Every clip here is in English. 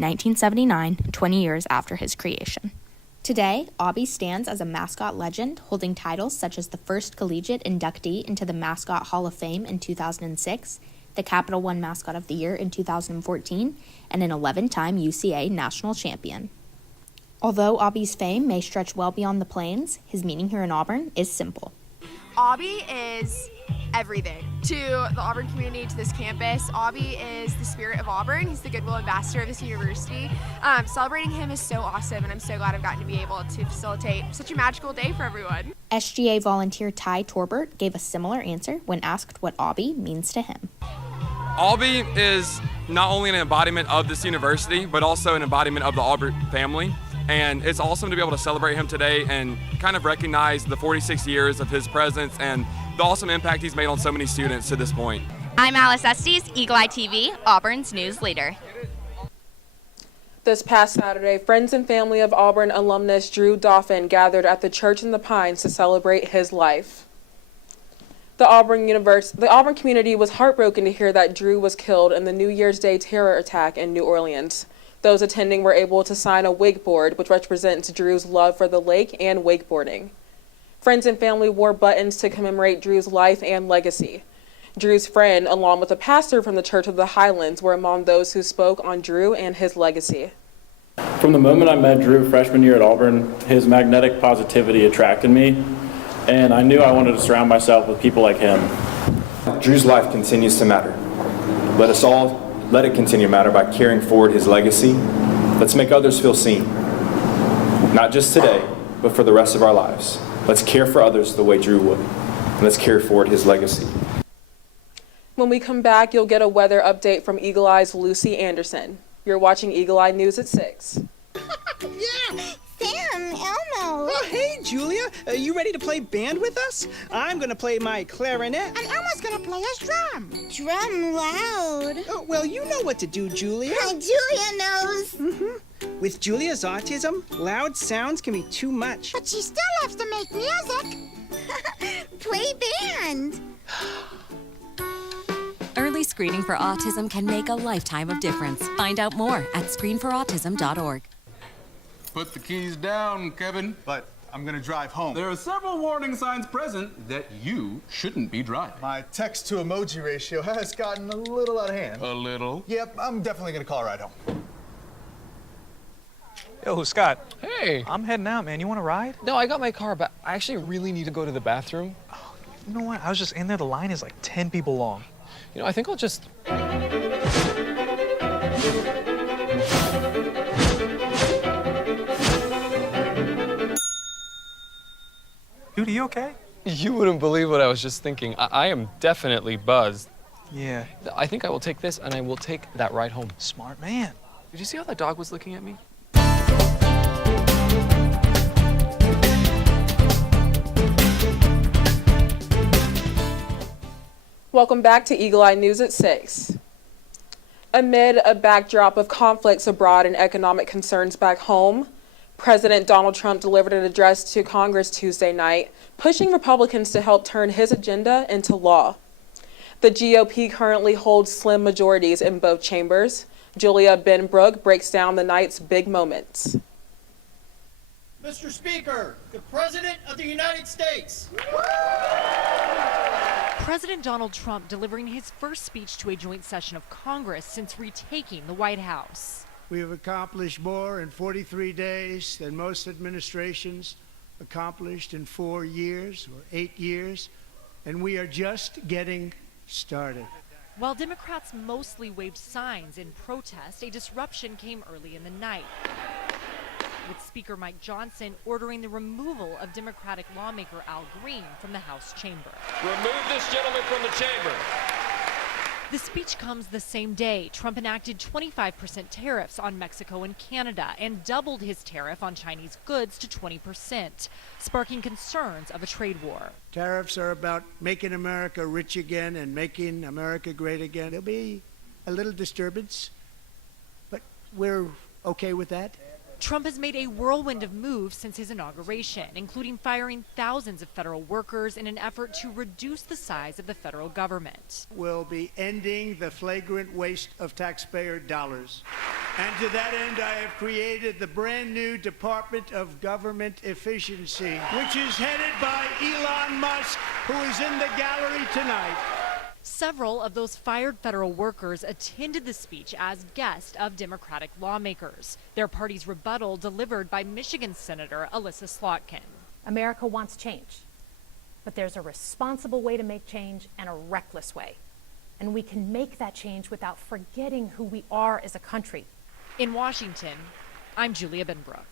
1979, 20 years after his creation. Today, Aubie stands as a mascot legend, holding titles such as the first collegiate inductee into the Mascot Hall of Fame in 2006, the Capital One Mascot of the Year in 2014, and an 11-time UCA national champion. Although Aubie's fame may stretch well beyond the Plains, his meaning here in Auburn is simple. Aubie is everything to the Auburn community, to this campus. Aubie is the spirit of Auburn. He's the goodwill ambassador of this university. Celebrating him is so awesome, and I'm so glad I've gotten to be able to facilitate such a magical day for everyone. SGA volunteer Ty Torbert gave a similar answer when asked what Aubie means to him. Aubie is not only an embodiment of this university, but also an embodiment of the Auburn family. And it's awesome to be able to celebrate him today and kind of recognize the 46 years of his presence and the awesome impact he's made on so many students to this point. I'm Alice Estes, Eagle Eye TV, Auburn's news leader. This past Saturday, friends and family of Auburn alumnus Drew Dauphin gathered at the Church in the Pines to celebrate his life. The Auburn community was heartbroken to hear that Drew was killed in the New Year's Day terror attack in New Orleans. Those attending were able to sign a wakeboard, which represents Drew's love for the lake and wakeboarding. Friends and family wore buttons to commemorate Drew's life and legacy. Drew's friend, along with a pastor from the Church of the Highlands, were among those who spoke on Drew and his legacy. From the moment I met Drew freshman year at Auburn, his magnetic positivity attracted me, and I knew I wanted to surround myself with people like him. Drew's life continues to matter. Let us all let it continue to matter by carrying forward his legacy. Let's make others feel seen. Not just today, but for the rest of our lives. Let's care for others the way Drew would. And let's carry forward his legacy. When we come back, you'll get a weather update from Eagle Eye's Lucy Anderson. You're watching Eagle Eye News at 6. Yeah! Sam, Elmo! Oh, hey, Julia. Are you ready to play band with us? I'm going to play my clarinet. And Elmo's going to play his drum. Drum loud. Oh, well, you know what to do, Julia. Julia knows. Mm-hmm. With Julia's autism, loud sounds can be too much. But she still loves to make music. Play band. Early screening for autism can make a lifetime of difference. Find out more at screenforautism.org. Put the keys down, Kevin. But I'm gonna drive home. There are several warning signs present that you shouldn't be driving. My text-to-emoji ratio has gotten a little out of hand. A little? Yep, I'm definitely gonna call a ride home. Yo, Scott. Hey. I'm heading out, man. You want to ride? No, I got my car, but I actually really need to go to the bathroom. Oh, you know what? I was just in there. The line is like 10 people long. You know, I think I'll just... Dude, are you okay? You wouldn't believe what I was just thinking. I am definitely buzzed. Yeah. I think I will take this, and I will take that ride home. Smart man. Did you see how that dog was looking at me? Welcome back to Eagle Eye News at 6. Amid a backdrop of conflicts abroad and economic concerns back home, President Donald Trump delivered an address to Congress Tuesday night, pushing Republicans to help turn his agenda into law. The GOP currently holds slim majorities in both chambers. Julia Benbrook breaks down the night's big moments. Mr. Speaker, the President of the United States. President Donald Trump delivering his first speech to a joint session of Congress since retaking the White House. We have accomplished more in 43 days than most administrations accomplished in 4 years or 8 years, and we are just getting started. While Democrats mostly waved signs in protest, a disruption came early in the night, with Speaker Mike Johnson ordering the removal of Democratic lawmaker Al Green from the House chamber. Remove this gentleman from the chamber. The speech comes the same day Trump enacted 25% tariffs on Mexico and Canada and doubled his tariff on Chinese goods to 20%, sparking concerns of a trade war. Tariffs are about making America rich again and making America great again. There'll be a little disturbance, but we're okay with that. Trump has made a whirlwind of moves since his inauguration, including firing thousands of federal workers in an effort to reduce the size of the federal government. We'll be ending the flagrant waste of taxpayer dollars. And to that end, I have created the brand new Department of Government Efficiency, which is headed by Elon Musk, who is in the gallery tonight. Several of those fired federal workers attended the speech as guests of Democratic lawmakers. Their party's rebuttal delivered by Michigan Senator Alyssa Slotkin. America wants change, but there's a responsible way to make change and a reckless way. And we can make that change without forgetting who we are as a country. In Washington, I'm Julia Benbrook.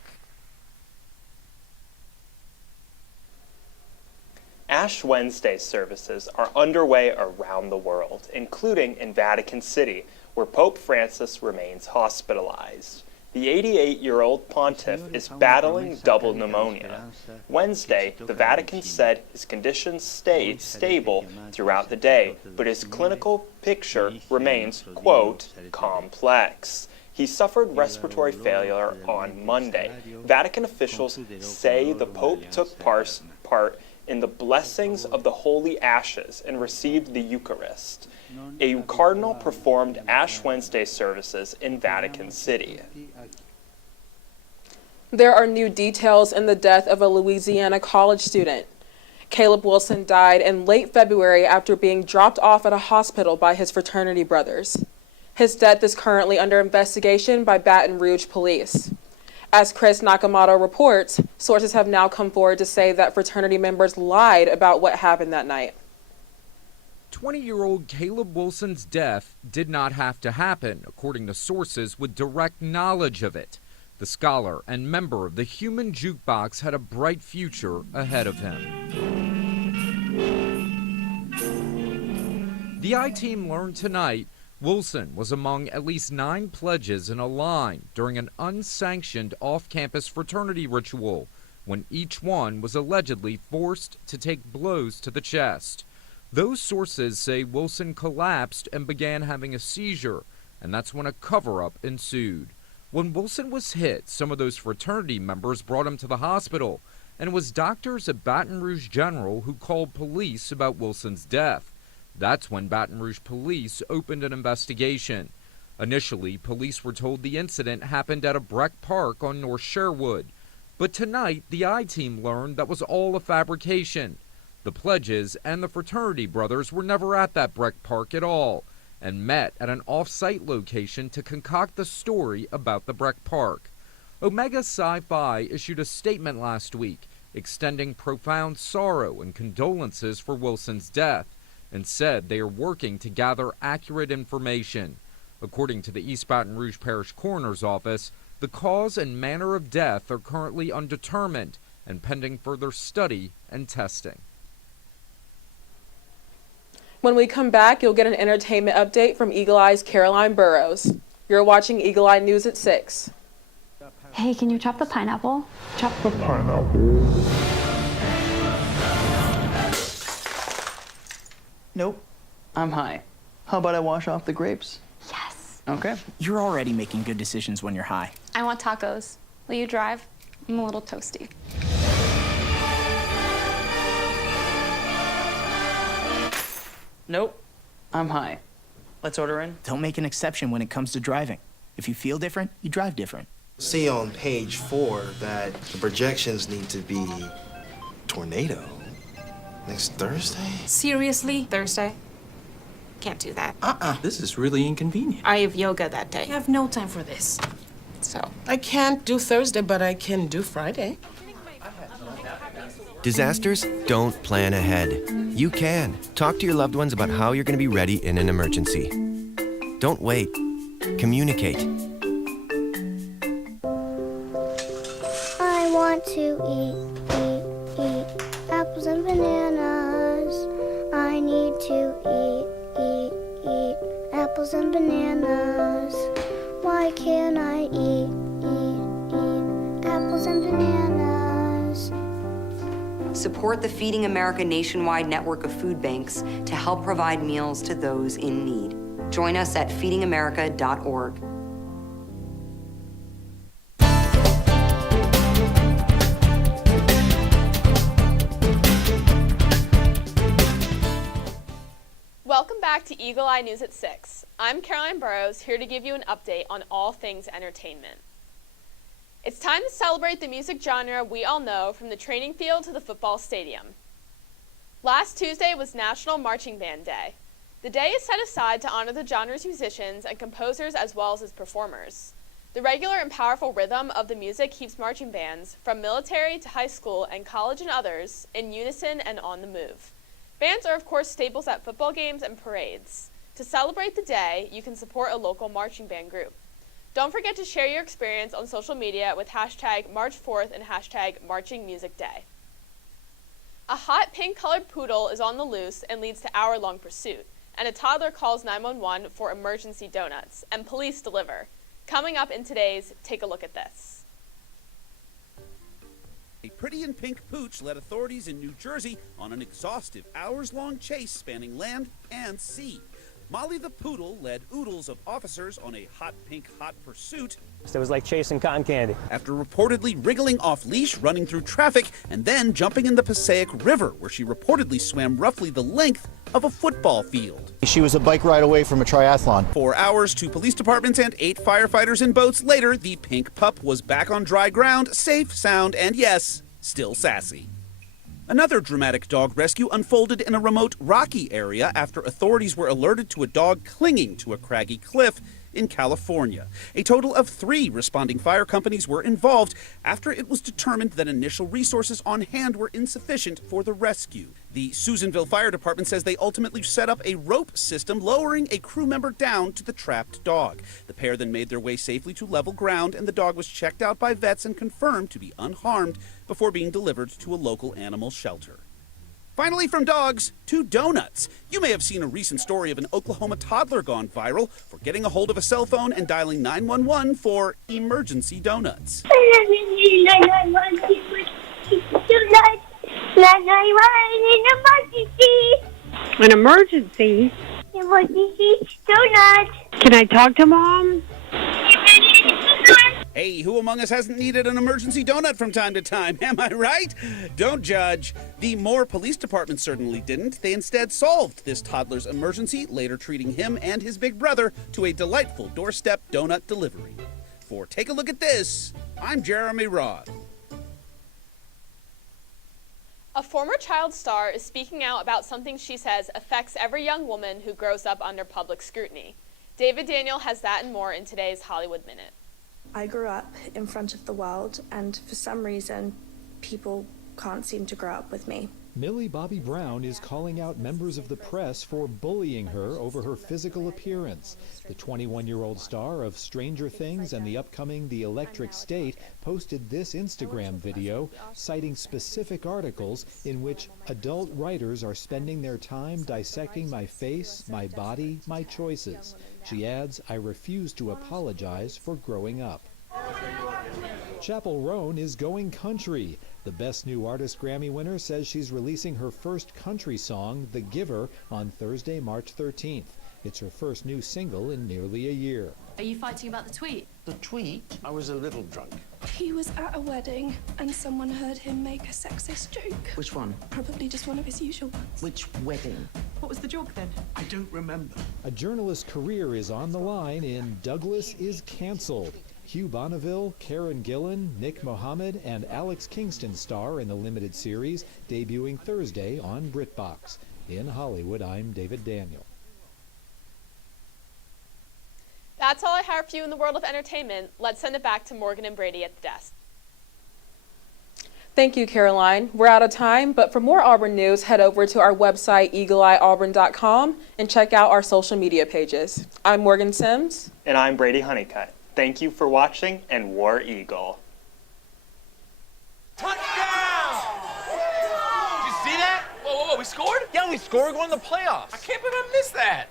Ash Wednesday services are underway around the world, including in Vatican City, where Pope Francis remains hospitalized. The 88-year-old pontiff is battling double pneumonia. Wednesday, the Vatican said his condition stayed stable throughout the day, but his clinical picture remains, quote, complex. He suffered respiratory failure on Monday. Vatican officials say the Pope took part in the blessings of the holy ashes and received the Eucharist. A cardinal performed Ash Wednesday services in Vatican City. There are new details in the death of a Louisiana college student. Caleb Wilson died in late February after being dropped off at a hospital by his fraternity brothers. His death is currently under investigation by Baton Rouge police. As Chris Nakamoto reports, sources have now come forward to say that fraternity members lied about what happened that night. 20-year-old Caleb Wilson's death did not have to happen, according to sources with direct knowledge of it. The scholar and member of the Human Jukebox had a bright future ahead of him. The I-Team learned tonight Wilson was among at least 9 pledges in a line during an unsanctioned off-campus fraternity ritual, when each one was allegedly forced to take blows to the chest. Those sources say Wilson collapsed and began having a seizure, and that's when a cover-up ensued. When Wilson was hit, some of those fraternity members brought him to the hospital, and it was doctors at Baton Rouge General who called police about Wilson's death. That's when Baton Rouge police opened an investigation. Initially, police were told the incident happened at a Breck Park on North Sherwood. But tonight, the I-Team learned that was all a fabrication. The pledges and the fraternity brothers were never at that Breck Park at all, and met at an off-site location to concoct the story about the Breck Park. Omega Sci-Fi issued a statement last week, extending profound sorrow and condolences for Wilson's death, and said they are working to gather accurate information. According to the East Baton Rouge Parish Coroner's Office, the cause and manner of death are currently undetermined and pending further study and testing. When we come back, you'll get an entertainment update from Eagle Eye's Caroline Burrows. You're watching Eagle Eye News at 6. Hey, can you chop the pineapple? Chop the pineapple. Nope, I'm high. How about I wash off the grapes? Yes. Okay. You're already making good decisions when you're high. I want tacos. Will you drive? I'm a little toasty. Nope, I'm high. Let's order in. Don't make an exception when it comes to driving. If you feel different, you drive different. See on page 4 that the projections need to be tornado. Next Thursday? Seriously? Thursday? Can't do that. This is really inconvenient. I have yoga that day. I have no time for this. So, I can't do Thursday, but I can do Friday. Disasters don't plan ahead. You can. Talk to your loved ones about how you're going to be ready in an emergency. Don't wait. Communicate. I want to eat apples and bananas. I need to eat apples and bananas. Why can't I eat apples and bananas? Support the Feeding America nationwide network of food banks to help provide meals to those in need. Join us at feedingamerica.org. Welcome back to Eagle Eye News at 6. I'm Caroline Burrows, here to give you an update on all things entertainment. It's time to celebrate the music genre we all know, from the training field to the football stadium. Last Tuesday was National Marching Band Day. The day is set aside to honor the genre's musicians and composers as well as its performers. The regular and powerful rhythm of the music keeps marching bands, from military to high school and college and others, in unison and on the move. Bands are of course staples at football games and parades. To celebrate the day, you can support a local marching band group. Don't forget to share your experience on social media with hashtag March4th and hashtag MarchingMusicDay. A hot pink-colored poodle is on the loose and leads to hour-long pursuit, and a toddler calls 911 for emergency donuts, and police deliver. Coming up in today's Take a Look at This. A pretty and pink pooch led authorities in New Jersey on an exhaustive hours-long chase spanning land and sea. Molly the poodle led oodles of officers on a hot pink hot pursuit. It was like chasing cotton candy. After reportedly wriggling off leash, running through traffic, and then jumping in the Passaic River, where she reportedly swam roughly the length of a football field. She was a bike ride away from a triathlon. 4 hours, 2 police departments, and 8 firefighters in boats later, the pink pup was back on dry ground, safe, sound, and yes, still sassy. Another dramatic dog rescue unfolded in a remote rocky area after authorities were alerted to a dog clinging to a craggy cliff in California. A total of 3 responding fire companies were involved after it was determined that initial resources on hand were insufficient for the rescue. The Susanville Fire Department says they ultimately set up a rope system lowering a crew member down to the trapped dog. The pair then made their way safely to level ground, and the dog was checked out by vets and confirmed to be unharmed before being delivered to a local animal shelter. Finally, from dogs to donuts. You may have seen a recent story of an Oklahoma toddler gone viral for getting a hold of a cell phone and dialing 911 for emergency donuts. An emergency? Emergency donut. Can I talk to Mom? Hey, who among us hasn't needed an emergency donut from time to time? Am I right? Don't judge. The Moore Police Department certainly didn't. They instead solved this toddler's emergency, later treating him and his big brother to a delightful doorstep donut delivery. For Take a Look at This, I'm Jeremy Roth. A former child star is speaking out about something she says affects every young woman who grows up under public scrutiny. David Daniel has that and more in today's Hollywood Minute. I grew up in front of the world, and for some reason, people can't seem to grow up with me. Millie Bobby Brown is calling out members of the press for bullying her over her physical appearance. The 21-year-old star of Stranger Things and the upcoming The Electric State posted this Instagram video citing specific articles in which adult writers are spending their time dissecting my face, my body, my choices. She adds, "I refuse to apologize for growing up." Chappell Roan is going country. The Best New Artist Grammy winner says she's releasing her first country song, The Giver, on Thursday, March 13th. It's her first new single in nearly a year. Are you fighting about the tweet? The tweet? I was a little drunk. He was at a wedding, and someone heard him make a sexist joke. Which one? Probably just one of his usual ones. Which wedding? What was the joke then? I don't remember. A journalist's career is on the line in Douglas is Cancelled. Hugh Bonneville, Karen Gillan, Nick Mohammed, and Alex Kingston star in the limited series, debuting Thursday on BritBox. In Hollywood, I'm David Daniel. That's all I have for you in the world of entertainment. Let's send it back to Morgan and Brady at the desk. Thank you, Caroline. We're out of time, but for more Auburn news, head over to our website, eagleeyeauburn.com, and check out our social media pages. I'm Morgan Sims. And I'm Brady Honeycutt. Thank you for watching, and War Eagle. Touchdown! Did you see that? Whoa, we scored? Yeah, we scored. We're going to the playoffs. I can't believe I missed that.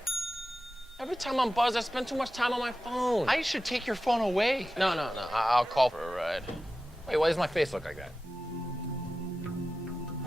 Every time I'm buzzed, I spend too much time on my phone. I should take your phone away. No. I'll call for a ride. Wait, why does my face look like that?